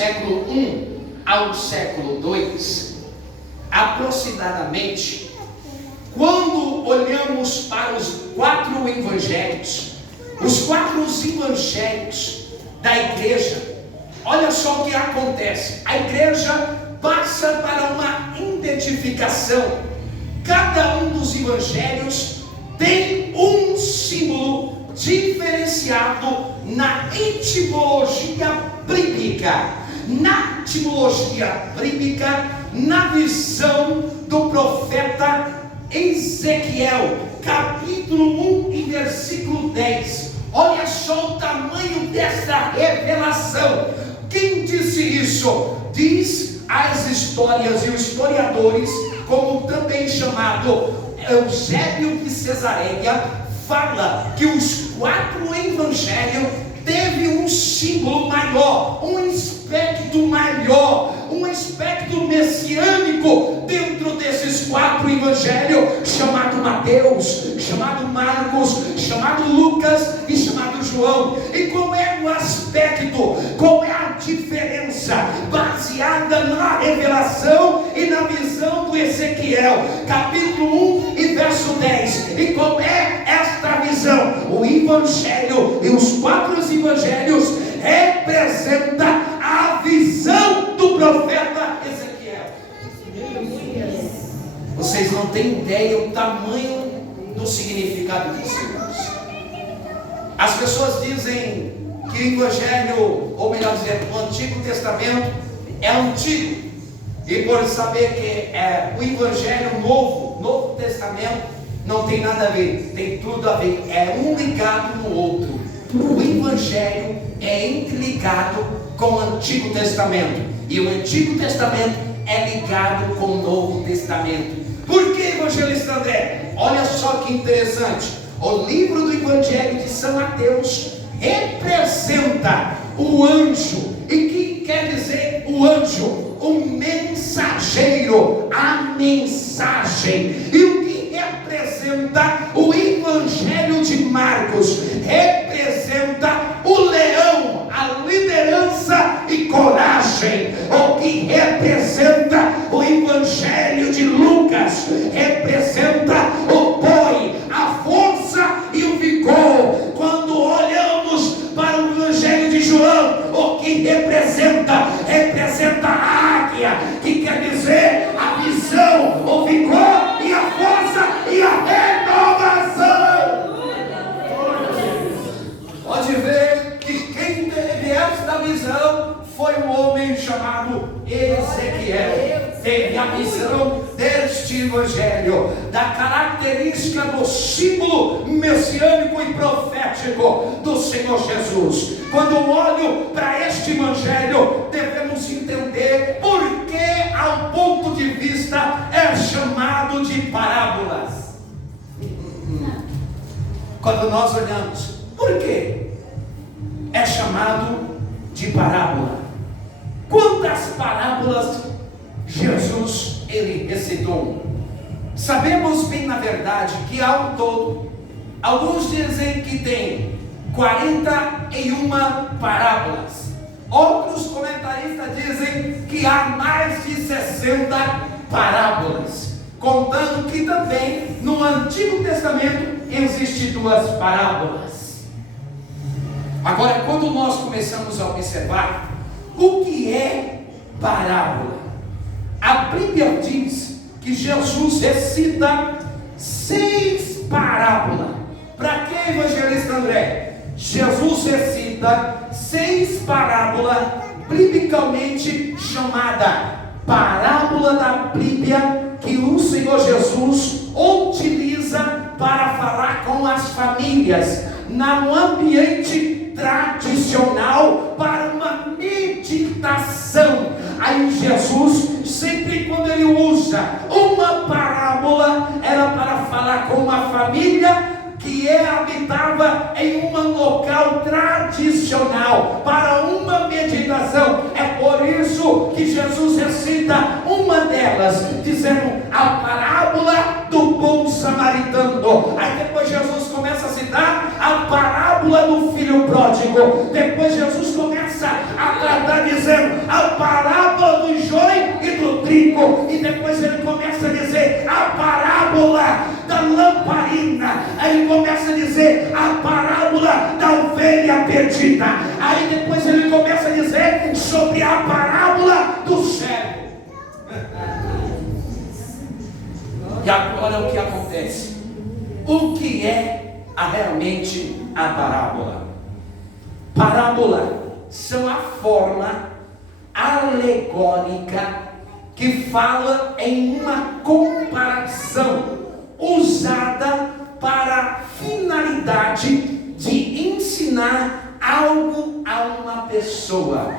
século I ao século II, aproximadamente, quando olhamos para os 4 evangelhos, os 4 evangelhos da igreja, olha só o que acontece. A igreja passa para uma identificação. Cada um dos evangelhos tem um símbolo diferenciado na etimologia bíblica. Na etimologia bíblica, na visão do profeta Ezequiel, capítulo 1 e versículo 10. Olha só o tamanho dessa revelação. Quem disse isso? Diz as histórias e os historiadores, como também chamado Eusébio de Cesareia, fala que os 4 evangelhos teve um símbolo maior, um aspecto maior, um aspecto messiânico dentro desses 4 evangelhos, chamado Mateus, chamado Marcos, chamado Lucas e chamado João. E qual é o aspecto, qual é a diferença baseada na revelação e na visão do Ezequiel, capítulo 1 e verso 10? E qual é esta visão? O evangelho e os 4 evangelhos representam a visão do profeta Ezequiel. Vocês não têm ideia o tamanho do significado disso, irmãos. As pessoas dizem que o evangelho, ou melhor dizer, o Antigo Testamento é antigo, e por saber que o evangelho Novo Testamento não tem nada a ver, tem tudo a ver, é um ligado no outro. O evangelho é interligado com o Antigo Testamento, e o Antigo Testamento é ligado com o Novo Testamento. Por que, evangelista André? Olha só que interessante. O livro do Evangelho de São Mateus representa o anjo. E que quer dizer o anjo? O mensageiro, a mensagem. E o que representa o Evangelho de Marcos? Representa o leão, a liderança e coragem. O que representa o Evangelho de Lucas? Representa o boi, a força e o vigor. Quando olhamos para o Evangelho de João, o que representa? Representa a águia, que quer dizer a visão, o vigor e a força e a renovação. Pode ver que quem teve esta visão foi um homem chamado Ezequiel. Teve a visão deste evangelho, da característica do símbolo messiânico e profético do Senhor Jesus. Quando olho para este evangelho, devemos entender por que, ao ponto de vista, é chamado de parábolas. Quando nós olhamos, por que é chamado de parábola? Quantas parábolas Jesus ele recitou? Sabemos bem, na verdade, que ao todo, alguns dizem que tem 41 parábolas. Outros comentaristas dizem que há mais de 60 parábolas, contando que também no Antigo Testamento existem 2 parábolas. Agora, quando nós começamos a observar o que é parábola, a Bíblia diz que Jesus recita 6 parábolas. Para que, evangelista André? Jesus recita 6 parábolas, biblicamente chamada parábola da Bíblia, que o Senhor Jesus utiliza para falar com as famílias, no ambiente tradicional, para uma meditação. Aí Jesus, sempre quando ele usa uma parábola, era para falar com uma família que habitava em um local tradicional, para uma meditação. É por isso que Jesus recita uma delas, dizendo a parábola do bom samaritano. Aí depois Jesus começa a citar a parábola parábola do filho pródigo. Depois Jesus começa a tratar dizendo a parábola do joio e do trigo. E depois ele começa a dizer a parábola da lamparina. Aí ele começa a dizer a parábola da ovelha perdida. Aí depois ele começa a dizer sobre a parábola do servo. E agora o que acontece? O que é realmente a parábola? Parábola são a forma alegórica que fala em uma comparação usada para a finalidade de ensinar algo a uma pessoa.